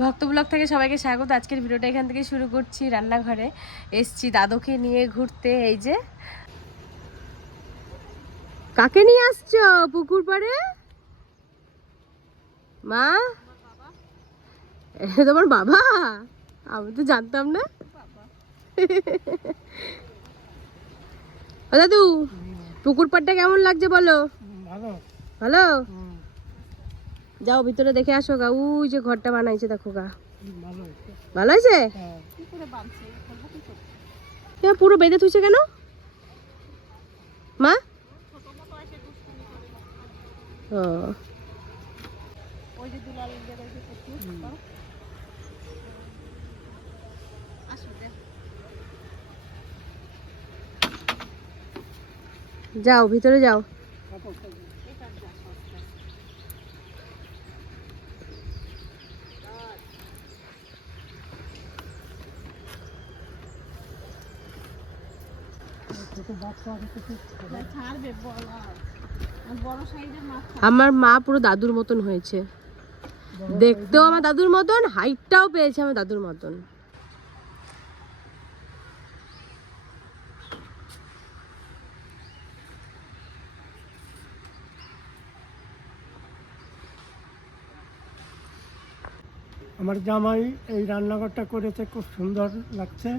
ভক্ত ব্লগ থেকে সবাইকে স্বাগত। আজকের ভিডিওটা এখান থেকে শুরু করছি। রান্নাঘরে এসছি দাদুকে নিয়ে ঘুরতে। এই যে কাকে নিয়ে আসছো পুকুর পাড়ে? মা, তোমার বাবা? আমি তো জানতাম না। ও দাদু, পুকুর পাড়টা কেমন লাগছে বলো? ভালো। ভালো? যাও ভিতরে দেখে আসো গা। ওই যে ঘরটা বানাইছে দেখো গা। ভালো হয়েছে? পুরো বেঁধে থুইছে কেন মা? ও যাও ভিতরে যাও। আমার মা পুরো দাদুর মতন হয়েছে, দেখতেও আমার দাদুর মতন, হাইটটাও পেয়েছে আমার দাদুর মতন। আমার জামাই এই রান্নাঘরটা করেছে, খুব সুন্দর লাগছে,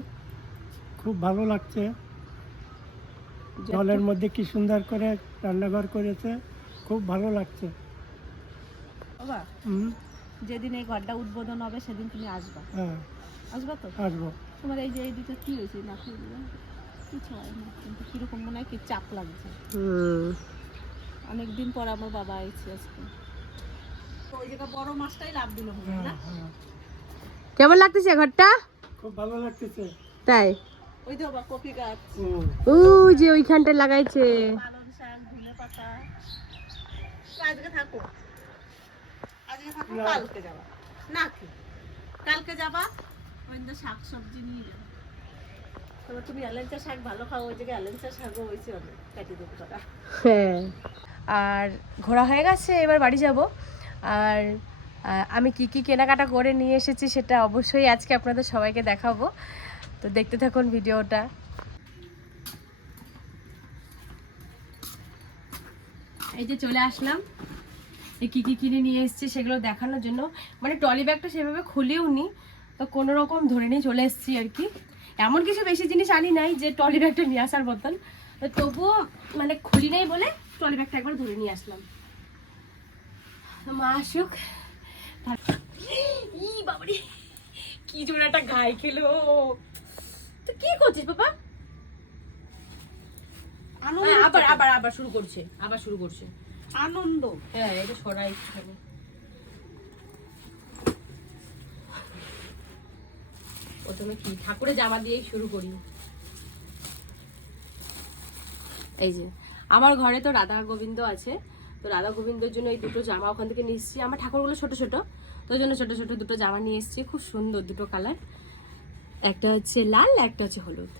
খুব ভালো লাগছে। জলের মধ্যে কি সুন্দর করে রান্নাঘর করেছে, খুব ভালো লাগছে। বাবা, যেদিন এই ঘরটা উদ্বোধন হবে সেদিন তুমি আসবা। হ্যাঁ, আসবা তো? আসবো। তোমার এই যে এই দিকে কি হয়েছে না কিছু হয় না, কিন্তু কিরকম মনে হয় কি চাপ লাগছে। অনেকদিন পর আমার বাবা আইছে আজকে। ওই জায়গা বড় মাছটাই লাভ দিল না। কেমন লাগতেছে ঘরটা? খুব ভালো লাগতেছে। তাই? ওই তো বাবা কপি গাছ, ওই যে ওইখানটা লাগাইছে। পালং শাক, ধনে পাতা। আজকে থাকো, আজকে থাকো, কালকে যাবা না কি? কালকে যাবা, ওই যে শাক সবজি নিয়ে যাবা। তবে তুমি আলেঞ্চা শাক ভালো খাও, ওই জায়গায় আলেঞ্চা শাকও হয়েছে অনেক, কাটি দেবো কটা। হ্যাঁ, আর ঘোরা হয়ে গেছে, এবার বাড়ি যাব। আর আমি কি কি কেনাকাটা করে নিয়ে এসেছি সেটা অবশ্যই আজকে আপনাদের সবাইকে দেখাবো, তো দেখতে থাকুন ভিডিওটা। এই যে চলে আসলাম, এই কি কি কিনে নিয়ে এসেছি সেগুলো দেখানোর জন্য। মানে ট্রলি ব্যাগটা সেভাবে খুলেও নি, তো কোনো রকম ধরে নিয়ে চলে এসেছি আর কি। এমন কিছু বেশি জিনিস আনি নাই যে ট্রলি ব্যাগটা নিয়ে আসার মতন, তবুও মানে খুলি নাই বলে ট্রলি ব্যাগটা একবার ধরে নিয়ে আসলাম। মা আসুক। বাবারে কি জোর একটা ঘাই খেলো। তো কি করছিস বাবা? আবার আবার আবার শুরু করছে, আবার শুরু করছে আনন্দ। হ্যাঁ, এটা সরাই প্রথমে কি ঠাকুরের জামা দিয়েই শুরু করি। এই যে আমার ঘরে তো রাধা গোবিন্দ আছে, তো রাধা গোবিন্দের জন্য এই দুটো জামা ওখান থেকে নিয়ে এসেছি। আমার ঠাকুরগুলো ছোট ছোট, তো ওই জন্য ছোট ছোট দুটো জামা নিয়ে এসেছি, খুব সুন্দর দুটো কালার, একটা হচ্ছে লাল, একটা হচ্ছে হলুদ।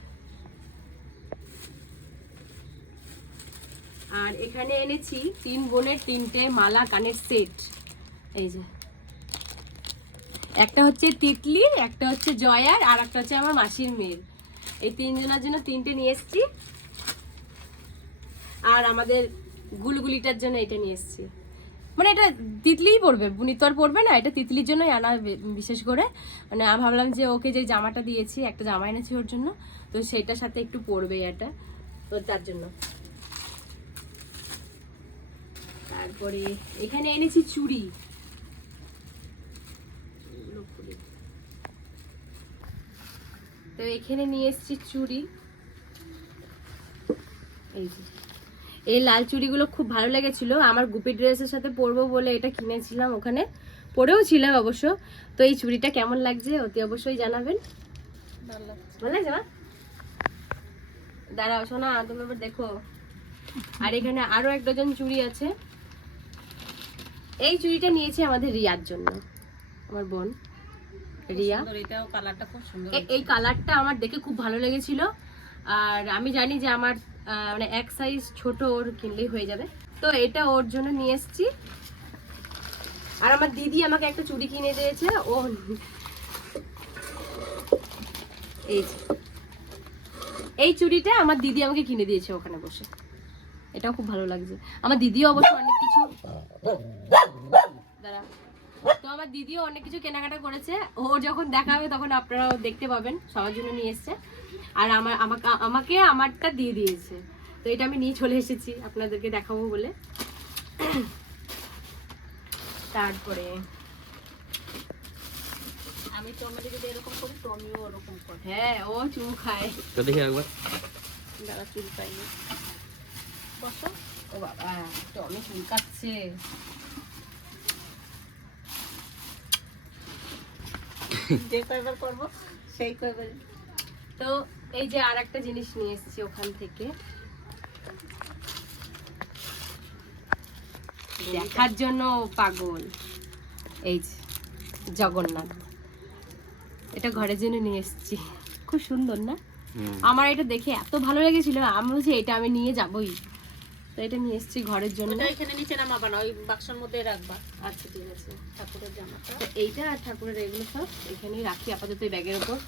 আর এখানে এনেছি 3 বোনের 3টে মালা কানের সেট। এই যে একটা হচ্ছে তিতলির, একটা হচ্ছে জয়ার, আর একটা হচ্ছে আমার মাসির মেয়ের। এই 3 জনের জন্য 3টে নিয়ে এসেছি। আর আমাদের গুলগুলিটার জন্য এটা নিয়ে এসেছি। মানে এটা তিতলিই পরবে, বুনি তো আর পরবে না, এটা তিতলির জন্যই আনা বিশেষ করে। মানে আমি ভাবলাম যে ওকে যে জামাটা দিয়েছি, একটা জামা এনেছি ওর জন্য, তো সেইটার সাথে একটু পরবে এটা, তো তার জন্য। তারপরে এখানে এনেছি চুড়ি, তো এখানে নিয়ে এসেছি চুড়ি। এই যে এই লাল চুড়িগুলো খুব ভালো লেগেছিল, আমার গুপি ড্রেসের সাথে পরবো বলে এটা কিনেছিলাম, ওখানে পরেও ছিলাম অবশ্য। তো এই চুড়িটা কেমন লাগছে অতি অবশ্যই জানাবেন। ভালো লাগছে না? দাঁড়াও শোনা, তুমি এবার দেখো। আর এখানে আরো 1 ডজন চুড়ি আছে। এই চুড়িটা নিয়েছি আমাদের রিয়ার জন্য, আমার বোন রিয়া। এটাও কালারটা খুব সুন্দর। এই কালারটা আমার দেখে খুব ভালো লেগেছিল, আর আমি জানি যে আমার মানে এক সাইজ ছোট ওর কিনলেই হয়ে যাবে, তো এটা ওর জন্য নিয়ে এসেছি। আর আমার দিদি আমাকে একটা চুড়ি কিনে দিয়েছে, ও এই যে এই চুড়িটা আমার দিদি আমাকে কিনে দিয়েছে ওখানে বসে, এটাও খুব ভালো লাগছে। আমার দিদিও অবশ্য অনেক কিছু দাঁড়া, তো আমার দিদিও অনেক কিছু কেনাকাটা করেছে, ও যখন দেখাবে তখন আপনারাও দেখতে পাবেন। সবার জন্য নিয়ে এসছে, আর আমাকে আমারটা দিয়ে দিয়েছে, তো এটা আমি নিয়ে চলে এসেছি আপনাদেরকে দেখাবো বলে। তারপরে আমি টমেটো যদি এরকম করি টমিও ওরকম করে। হ্যাঁ, ও চুল খায়। তো দেখি একবার। দাদা চুল পাইনি, বসো। ও বাবা, টমি চুল কাটছে। যে কয়বার করবো সেই কয়বার। তো এই যে আর একটা জিনিস নিয়ে এসেছি ওখান থেকে, দেখার জন্য পাগল। এই যে জগন্নাথ, এটা ঘরের জন্য নিয়ে এসেছি, খুব সুন্দর না? আমার এটা দেখে এত ভালো লেগেছিল, আমি বলছি এটা আমি নিয়ে যাবই, তো এটা নিয়ে এসেছি ঘরের জন্য। ওটা এখানে নিচে নামাবা না, ওই বাক্সের মধ্যে রাখবা। আচ্ছা ঠিক আছে, ঠাকুরের জামাটা তো এইটা আর ঠাকুরের এগুলো সব এখানেই রাখি আপাতত এই ব্যাগের উপর।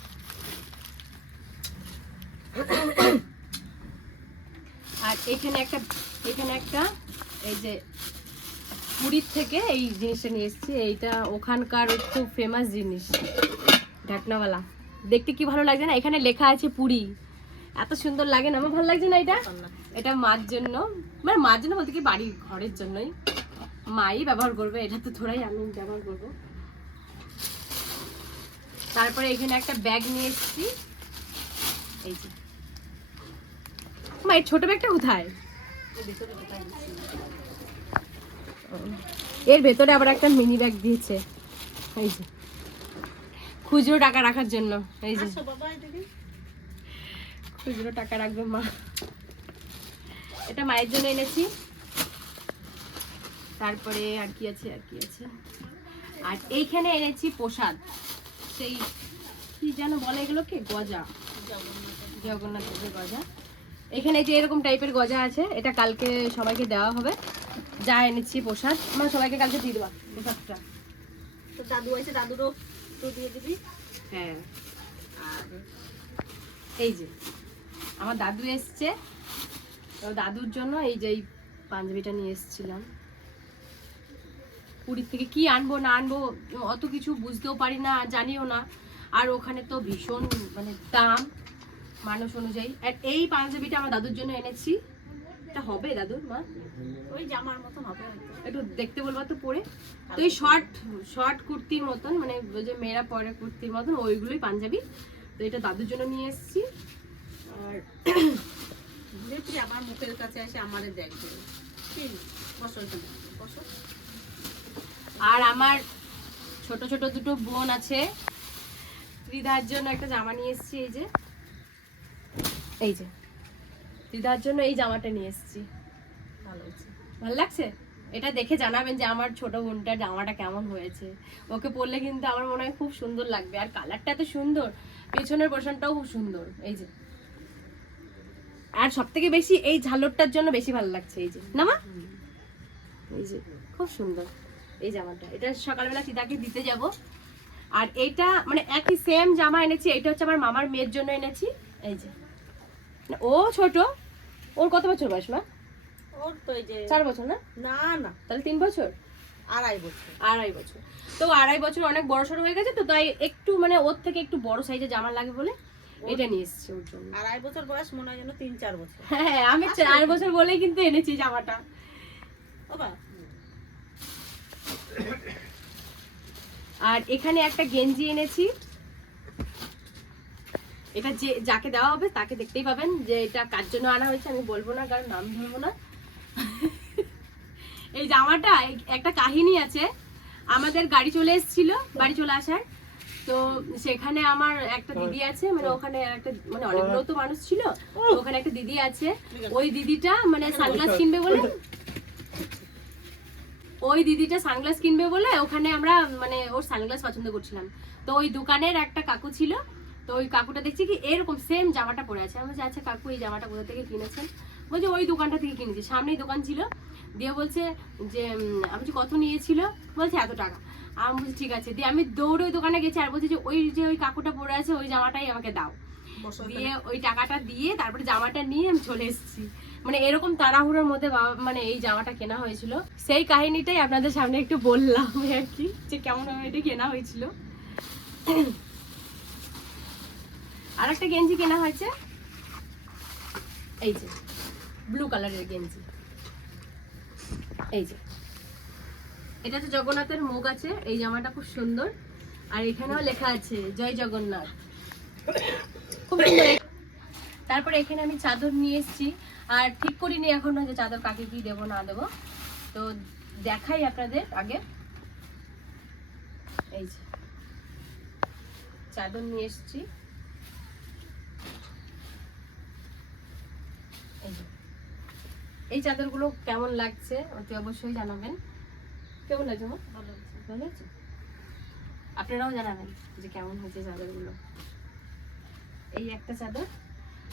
আর এখানে একটা এই যে পুরীর থেকে এই জিনিসটা নিয়ে এসেছি, এইটা ওখানকার খুব ফেমাস জিনিস, ঢাকনাওয়ালা। দেখতে কি ভালো লাগছে না, এখানে লেখা আছে পুরী, এত সুন্দর লাগে না? আমার ভালো লাগছে না এটা? এটা মার জন্য, মানে মার জন্য বলতে কি বাড়ির ঘরের জন্যই, মাই ব্যবহার করবে, এটা তো থোড়াই আমি ব্যবহার করব। তারপরে এখানে একটা ব্যাগ নিয়ে এসেছি, এই যে। মা, এই ছোট ব্যাগটা কোথায়? এর ভেতরে আবার একটা মিনি ব্যাগ দিয়েছে, এই যে খুচরো টাকা রাখার জন্য। এই যে আসো বাবা, এদিকে। খুচরো টাকা রাখবে মা, এটা মায়ের জন্য এনেছি। তারপরে আর কি আছে, আর এইখানে এনেছি প্রসাদ, সেই কি যেন বলে এগুলোকে, গজা, জগন্নাথের গজা। এখানে যে এরকম টাইপের গজা আছে, এটা কালকে সবাইকে দেওয়া হবে। যা এনেছি প্রসাদ, আমরা সবাইকে কালকে দিয়ে দেওয়া প্রসাদটা। তো দাদু আছে, দাদুরও তো দিয়ে দিবি। হ্যাঁ, আর এই যে আমার দাদু এসছে, তো দাদুর জন্য এই যে এই পাঞ্জাবিটা নিয়ে এসেছিলাম। পুরীর থেকে কি আনবো না আনবো অত কিছু বুঝতেও পারি না, জানিও না, আর ওখানে তো ভীষণ মানে দাম মানুষ অনুযায়ী। আর এই পাঞ্জাবিটা আমার দাদুর জন্য এনেছি, এটা হবে দাদুর মা, ওই জামার মতন হবে হয়তো। একটু দেখতে বলবা তো পরে। তো এই শর্ট কুর্তির মতন, মানে ওই যে মেয়েরা পরে কুর্তির মতন ওইগুলোই পাঞ্জাবি, তো এটা দাদুর জন্য নিয়ে এসেছি। আর দেখি আমার মুখের কাছে এসে আমারে দেখবে। বসো এখানে, বসো। আর আমার ছোট ছোট দুটো বোন আছে, ত্রিধার জন্য একটা জামা নিয়ে এসেছি, এই যে ত্রিধার জন্য এই জামাটা নিয়ে এসেছি। ভালো হয়েছে, ভালো লাগছে? এটা দেখে জানাবেন যে আমার ছোট বোনটার জামাটা কেমন হয়েছে। ওকে পরলে কিন্তু আমার মনে হয় খুব সুন্দর লাগবে, আর কালারটা এত সুন্দর, পেছনের পোর্শনটাও খুব সুন্দর। এই যে, আর সব থেকে বেশি এই ঝালরটার জন্য বেশি ভালো লাগছে, এই যে না মা, এই যে খুব সুন্দর এই জামাটা। এটা সকালবেলা চিতাকে দিতে যাব। আর এইটা মানে একই সেম জামা এনেছি, এটা হচ্ছে আমার মামার মেয়ের জন্য এনেছি। এই যে ও ছোট, ওর কত বছর বয়স মা? ওর তো এই যে 4 বছর না? না না, তাহলে 3 বছর, 2.5 বছর। 2.5 বছর। তো 2.5 বছর অনেক বড় সড়ো হয়ে গেছে, তো তাই একটু মানে ওর থেকে একটু বড় সাইজের জামা লাগে বলে এটা নিয়ে এসেছি ওর জন্য। 2.5 বছর বয়স, মনে হয় যেন 3-4 বছর। হ্যাঁ, আমি 4 বছর বলেই কিন্তু এনেছি জামাটা। বাবা, আর এখানে একটা গেঞ্জি এনেছি, এটা যে যাকে দেওয়া হবে তাকে দেখতেই পাবেন যে এটা কার জন্য আনা হয়েছে, আমি বলবো না কারণ নাম ধরবো না। এই জামাটা একটা কাহিনী আছে। আমাদের গাড়ি চলে এসেছিল, বাড়ি চলে আসার, তো সেখানে আমার একটা দিদি আছে, মানে ওখানে একটা মানে অনেকগুলো তো মানুষ ছিল, তো ওখানে একটা দিদি আছে, ওই দিদিটা মানে সানগ্লাস কিনবে বলে, ওখানে আমরা মানে ওর সানগ্লাস পছন্দ করছিলাম। তো ওই দোকানের একটা কাকু ছিল, তো ওই কাকুটা দেখছি কি এরকম সেম জামাটা পরে আছে। আমি বলছি আচ্ছা কাকু এই জামাটা কোথা থেকে কিনেছেন? বলছে ওই দোকানটা থেকে কিনেছি, সামনেই দোকান ছিল। দিয়ে বলছে যে আমি বলছি কত নিয়েছিল? বলছে এত টাকা। আমি বলছি ঠিক আছে। দিয়ে আমি দৌড়ে ওই দোকানে গেছি আর বলছি যে ওই কাকুটা পরে আছে ওই জামাটাই আমাকে দাও। দিয়ে ওই টাকাটা দিয়ে তারপরে জামাটা নিয়ে আমি চলে এসেছি। মানে এরকম তাড়াহুড়োর মধ্যে মানে এই জামাটা কেনা হয়েছিল। সেই কাহিনীটাই আপনাদের সামনে একটু বললাম আর কি, যে কেমন ভাবে এটা কেনা হয়েছিল। আর একটা গেঞ্জি কেনা হয়েছে, এই যে ব্লু কালারের গেঞ্জি। এই যে এটা তো জগন্নাথের মুখ আছে, এই জামাটা খুব সুন্দর। আর এখানেও লেখা আছে জয় জগন্নাথ, খুব সুন্দর। তারপরে এখানে আমি চাদর নিয়ে এসেছি, আর ঠিক করিনি এখনো যে চাদর কাকে কি দেবো না দেবো। তো দেখাই আপনাদের আগে। এই যে চাদর নিয়ে এসেছি, এই চাদরগুলো কেমন লাগছে অতি অবশ্যই জানাবেন। কেমন লাগছে মা? ভালো লাগছে। আপনারাও জানাবেন যে কেমন হয়েছে চাদরগুলো। এই একটা চাদর,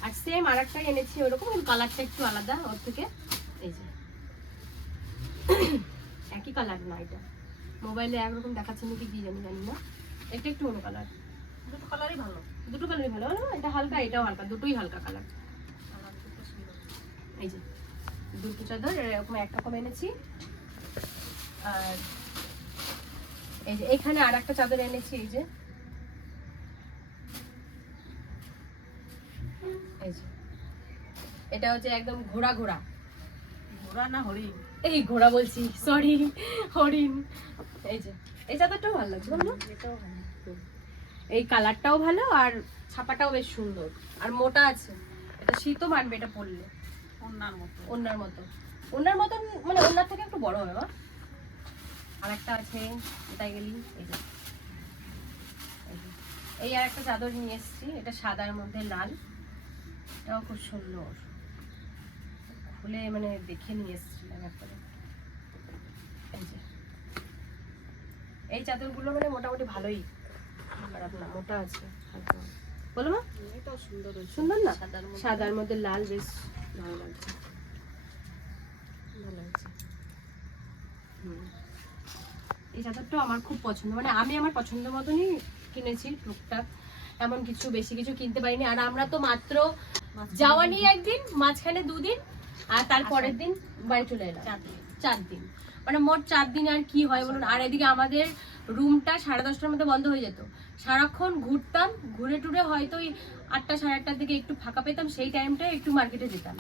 আর সেম আর একটা এনেছি ওরকম, কালারটা একটু আলাদা ওর থেকে। এই যে একই কালার না, এটা মোবাইলে একরকম দেখাচ্ছে নাকি কি জানি না, এটা একটু অন্য কালার। দুটো কালারই ভালো, দুটো কালারই ভালো। এটা হালকা এটাও হালকা, দুটোই হালকা কালার। এই যে দুটো চাদর এরকম একরকম এনেছি। আর এই যে এখানে আর একটা চাদর এনেছি, এই যে এটা হচ্ছে একদম ঘোড়া ঘোড়া ঘোড়া না হরিণ, এই ঘোড়া বলছি সরি, হরিণ। এই যে এই চাদরটাও ভালো লাগছে, এটাও ভালো, এই কালারটাও ভালো আর ছাপাটাও বেশ সুন্দর আর মোটা আছে। এটা শীতও মানবে এটা পরলে, ওন্নার মতন মানে ওন্নার থেকে একটু বড় হবে। আর একটা আছে এটাই গেলি। এই যে এই আর একটা চাদর নিয়ে এসেছি, এটা সাদার মধ্যে লাল, এটাও খুব সুন্দর। খুলে মানে দেখে নিয়ে এসেছিলাম একবারে। এই চাদরগুলো মানে মোটামুটি ভালোই, খারাপ না, মোটা আছে। বলো মা, এটাও সুন্দর, সুন্দর না? সাদার মধ্যে লাল বেশ ভালো লাগছে, ভালো লাগছে। এই চাদরটা আমার খুব পছন্দ, মানে আমি আমার পছন্দ মতনই কিনেছি টুকটাক, এমন কিছু বেশি কিছু কিনতে পারিনি। আর আমরা তো মাত্র যাওয়া নিয়ে একদিন, মাঝখানে দুদিন, আর তারপরের দিন বাড়ি চলে এলাম। 4 দিন, মানে মোট 4 দিন। আর কি হয় বলুন, আর এদিকে আমাদের রুমটা 10:30টার মধ্যে বন্ধ হয়ে যেত, সারাক্ষণ ঘুরতাম, ঘুরে টুরে হয়তো ওই 8টা 8:30টার দিকে একটু ফাঁকা পেতাম, সেই টাইমটায় একটু মার্কেটে যেতাম।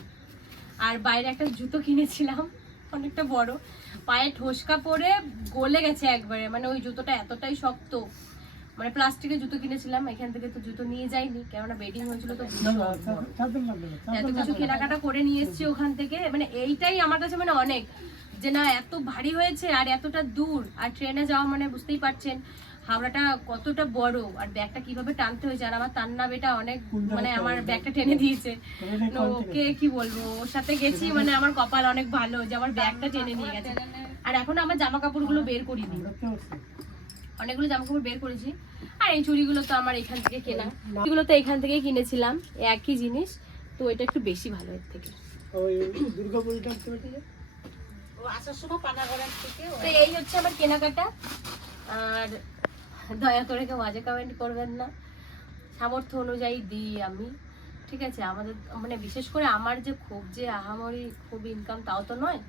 আর বাইরে একটা জুতো কিনেছিলাম অনেকটা বড়, পায়ে ঠোসকা পরে গলে গেছে একবারে, মানে ওই জুতোটা এতটাই শক্ত, মানে প্লাস্টিকের জুতো কিনেছিলাম। এখান থেকে তো জুতো নিয়ে যাইনি, কেননা বেডিং হয়েছিল তো এত কিছু কেনাকাটা করে নিয়ে এসেছি ওখান থেকে। মানে এইটাই আমার কাছে মানে অনেক, যে না এত ভারী হয়েছে আর এতটা দূর, আর ট্রেনে যাওয়া মানে বুঝতেই পারছেন হাওড়াটা কতটা বড়, আর ব্যাগটা কিভাবে টানতে হয়েছে। আর আমার তান্না বেটা অনেক মানে আমার ব্যাগটা টেনে দিয়েছে, ওকে কি বলবো, ওর সাথে গেছি, মানে আমার কপাল অনেক ভালো যে আমার ব্যাগটা টেনে নিয়ে গেছে। আর এখন আমার জামা কাপড়গুলো বের করিনি, অনেকগুলো জামা কাপড় বের করেছি। আর এই চুড়িগুলো তো আমার এখান থেকে কেনা, এগুলো তো এখান থেকেই কিনেছিলাম, একই জিনিস, তো এটা একটু বেশি ভালো এর থেকে। তো এই হচ্ছে আমার কেনাকাটা। আর দয়া করে কেউ বাজে কমেন্ট করবেন না, সামর্থ্য অনুযায়ী দিই আমি, ঠিক আছে? আমাদের মানে বিশেষ করে আমার যে খুব যে আহামরি খুব ইনকাম তাও তো নয়,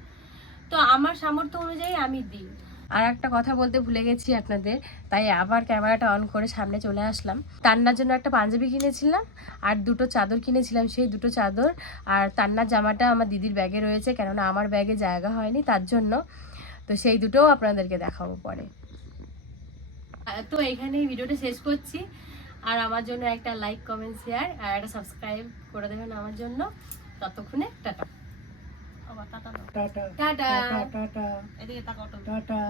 তো আমার সামর্থ্য অনুযায়ী আমি দিই। আর একটা কথা বলতে ভুলে গেছি আপনাদের, তাই আবার ক্যামেরাটা অন করে সামনে চলে আসলাম। তান্নার জন্য একটা পাঞ্জাবি কিনেছিলাম আর দুটো চাদর কিনেছিলাম, সেই দুটো চাদর আর তান্নার জামাটা আমার দিদির ব্যাগে রয়েছে, কেননা আমার ব্যাগে জায়গা হয়নি তার জন্য। তো সেই দুটোও আপনাদেরকে দেখাবো পরে। তো এখানেই ভিডিওটা শেষ করছি। আর আমার জন্য একটা লাইক, কমেন্ট, শেয়ার আর একটা সাবস্ক্রাইব করে দেবেন আমার জন্য। ততক্ষণে tata. Tata tata tata tata.